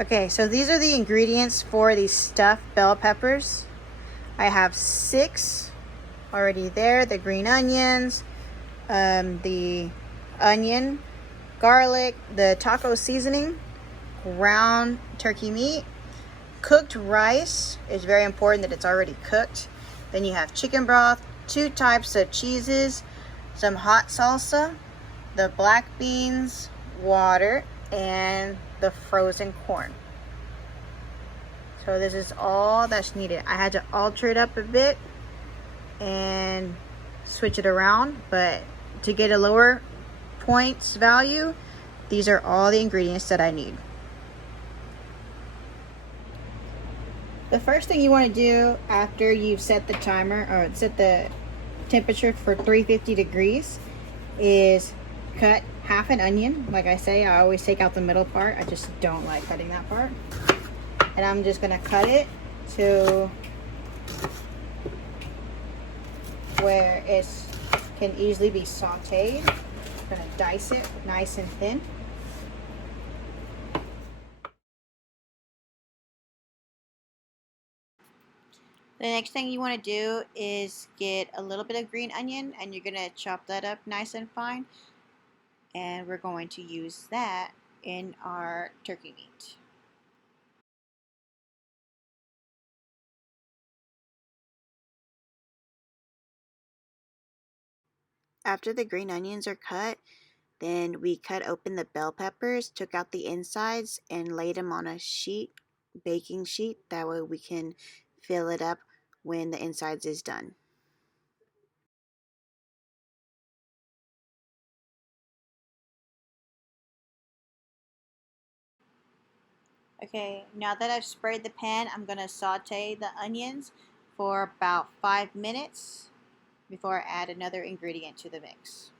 Okay, so these are the ingredients for these stuffed bell peppers. I have 6 already there. The green onions, the onion, garlic, the taco seasoning, ground turkey meat, cooked rice. Is very important that it's already cooked. Then you have chicken broth, 2 types of cheeses, some hot salsa, the black beans, water, and the frozen corn. So this is all that's needed. I had to alter it up a bit and switch it around, but to get a lower points value, these are all the ingredients that I need. The first thing you want to do after you've set the timer or set the temperature for 350 degrees is cut half an onion. Like I say, I always take out the middle part. I just don't like cutting that part. And I'm just going to cut it to where it can easily be sauteed. I'm going to dice it nice and thin. The next thing you want to do is get a little bit of green onion, and you're going to chop that up nice and fine. And we're going to use that in our turkey meat. After the green onions are cut, then we cut open the bell peppers, took out the insides, and laid them on a sheet, baking sheet. That way we can fill it up when the insides is done. Okay, now that I've sprayed the pan, I'm going to saute the onions for about 5 minutes before I add another ingredient to the mix.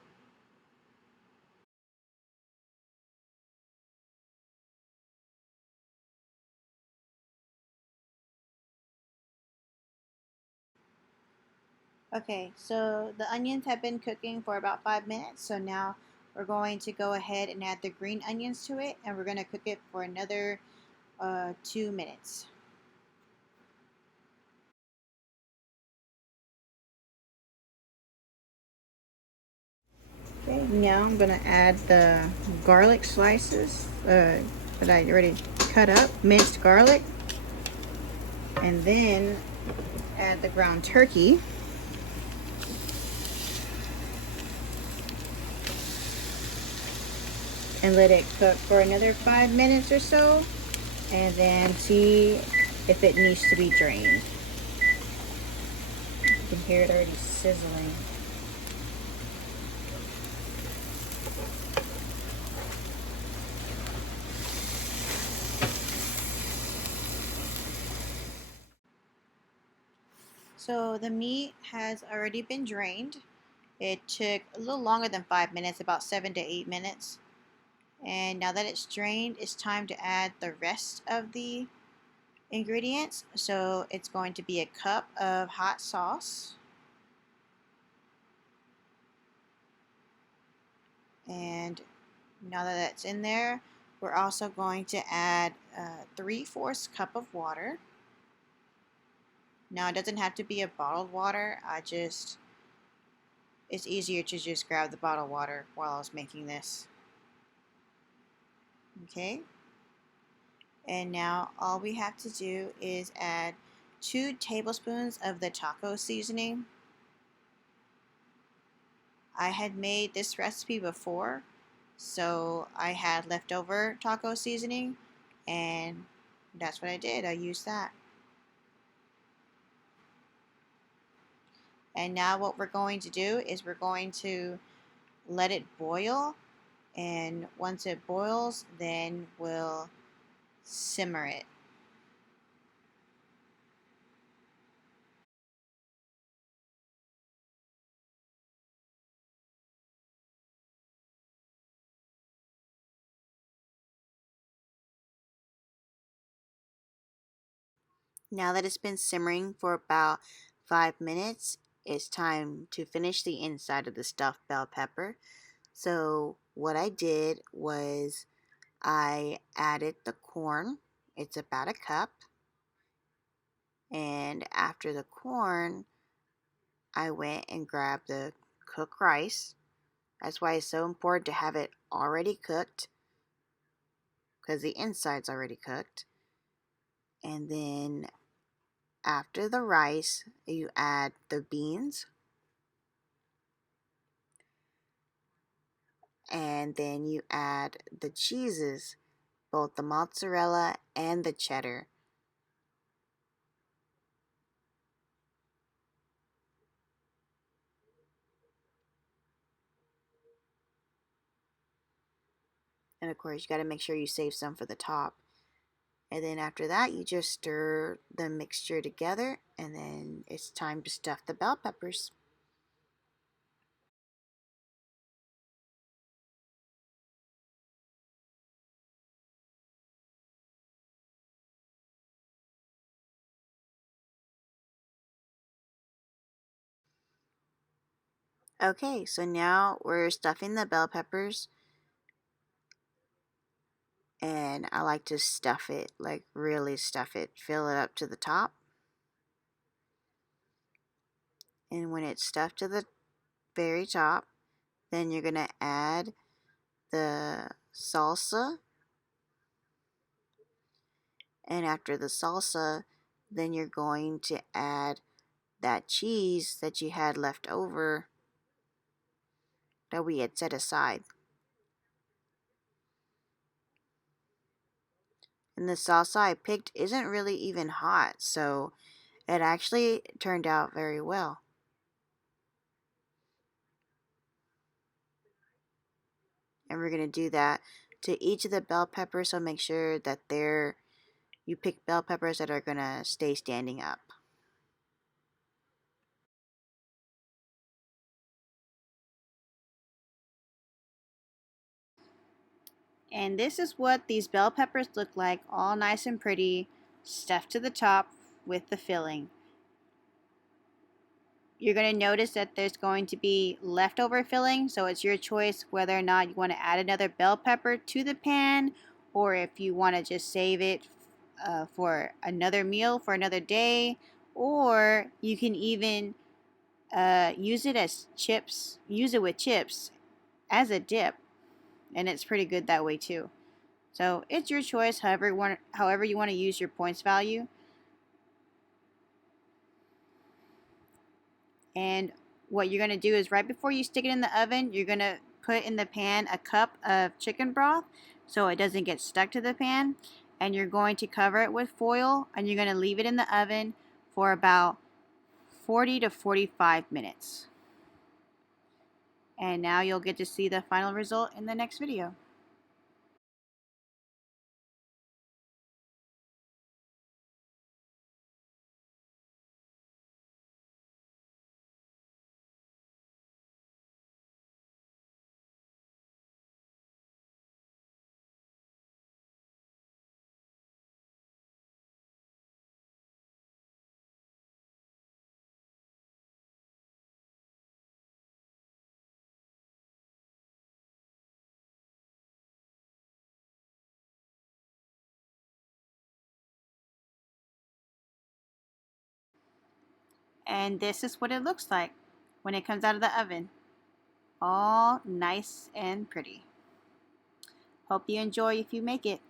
Okay, so the onions have been cooking for about 5 minutes, so now we're going to go ahead and add the green onions to it, and we're going to cook it for another 2 minutes. Okay, now I'm going to add the garlic slices that I already cut up, minced garlic, and then add the ground turkey. And let it cook for another 5 minutes or so, and then see if it needs to be drained. You can hear it already sizzling. So the meat has already been drained. It took a little longer than 5 minutes, about 7 to 8 minutes. And now that it's drained, it's time to add the rest of the ingredients. So it's going to be a cup of hot sauce. And now that that's in there, we're also going to add 3/4 cup of water. Now it doesn't have to be a bottled water. It's easier to just grab the bottled water while I was making this. Okay. And now all we have to do is add 2 tablespoons of the taco seasoning. I had made this recipe before, so I had leftover taco seasoning, and that's what I did. I used that. And now what we're going to do is we're going to let it boil, and once it boils, then we'll simmer it. Now that it's been simmering for about 5 minutes, it's time to finish the inside of the stuffed bell pepper. So what I did was I added the corn, It's about a cup. And after the corn, I went and grabbed the cooked rice. That's why it's so important to have it already cooked, because the inside's already cooked. And then after the rice, you add the beans. And then you add the cheeses, both the mozzarella and the cheddar. And of course, you got to make sure you save some for the top. And then after that, you just stir the mixture together, and then it's time to stuff the bell peppers. Okay, so now we're stuffing the bell peppers, and I like to stuff it, like really stuff it, fill it up to the top. And when it's stuffed to the very top, then you're going to add the salsa. And after the salsa, then you're going to add that cheese that you had left over that we had set aside. And the salsa I picked isn't really even hot, so it actually turned out very well. And we're going to do that to each of the bell peppers, so make sure that you pick bell peppers that are going to stay standing up. And this is what these bell peppers look like, all nice and pretty, stuffed to the top with the filling. You're going to notice that there's going to be leftover filling, so it's your choice whether or not you want to add another bell pepper to the pan, or if you want to just save it for another meal, for another day, or you can even use it as chips, use it with chips as a dip, and it's pretty good that way too. So it's your choice, however you want to use your points value. And what you're going to do is right before you stick it in the oven, you're going to put in the pan a cup of chicken broth so it doesn't get stuck to the pan. And you're going to cover it with foil, and you're going to leave it in the oven for about 40 to 45 minutes. And now you'll get to see the final result in the next video. And this is what it looks like when it comes out of the oven. All nice and pretty. Hope you enjoy if you make it.